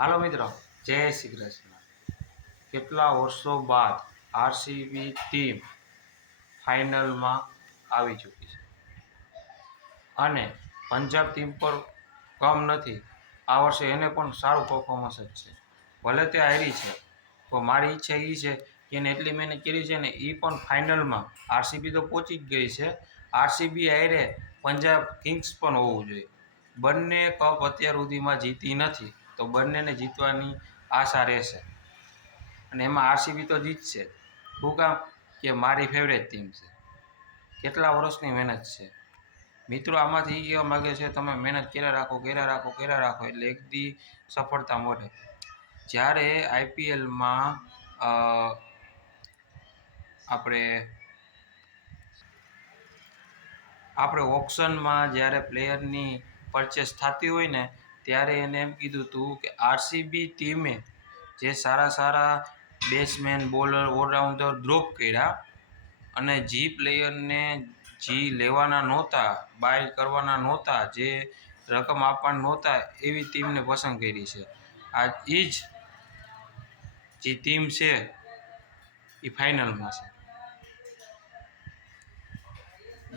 હાલો મિત્રો, જય શ્રી કૃષ્ણ. કેટલા વર્ષો બાદ આરસીબી ટીમ ફાઇનલમાં આવી ચૂકી છે અને પંજાબ ટીમ પર કમ નથી. આ વર્ષે એને પણ સારું પરફોર્મન્સ જ છે. ભલે તે હારી છે તો મારી ઈચ્છા એ છે કે એને એટલી મહેનત કરી છે ને એ પણ ફાઇનલમાં આરસીબી તો પહોંચી જ ગઈ છે. આરસીબી હારે પંજાબ કિંગ્સ પણ હોવું જોઈએ. બંને કપ અત્યાર સુધીમાં જીતી નથી તો બંનેને જીતવાની આશા રહેશે અને એમાં આરસીબી તો જીતશે. શું કામ કે મારી ફેવરેટ ટીમ છે. કેટલા વર્ષની મહેનત છે મિત્રો. આમાંથી એ કહેવા માગે છે તમે મહેનત કર્યા રાખો એટલે એક દી સફળતા મળે. જ્યારે આઈપીએલમાં આપણે ઓપ્શનમાં જ્યારે પ્લેયરની પરચેસ થતી હોય ને ત્યારે એને એમ કીધું હતું કે આરસીબી ટીમે જે સારા બેટ્સમેન બોલર ઓલરાઉન્ડર ડ્રોપ કર્યા અને જે પ્લેયરને જે લેવાના નહોતા, બાય કરવાના નહોતા, જે રકમ આપવાના નહોતા એવી ટીમને પસંદ કરી છે. આ એ જ જે ટીમ છે એ ફાઇનલમાં છે.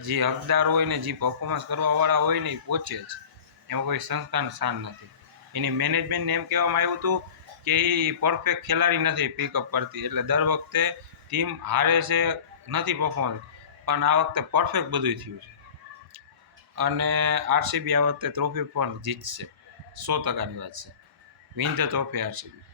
જે હકદાર હોય ને જે પરફોર્મન્સ કરવાવાળા હોય ને એ પહોંચે જ. એમાં કોઈ સંસ્થાન સ્થાન નથી. એની મેનેજમેન્ટને એમ કહેવામાં આવ્યું હતું કે એ પરફેક્ટ ખેલાડી નથી પિકઅપ કરતી, એટલે દર વખતે ટીમ હારે છે, નથી પરફોર્મન્સ, પણ આ વખતે પરફેક્ટ બધું થયું છે અને આરસીબી આ વખતે ટ્રોફી પણ જીતશે. 100%ની વાત છે. Win the trophy RCB.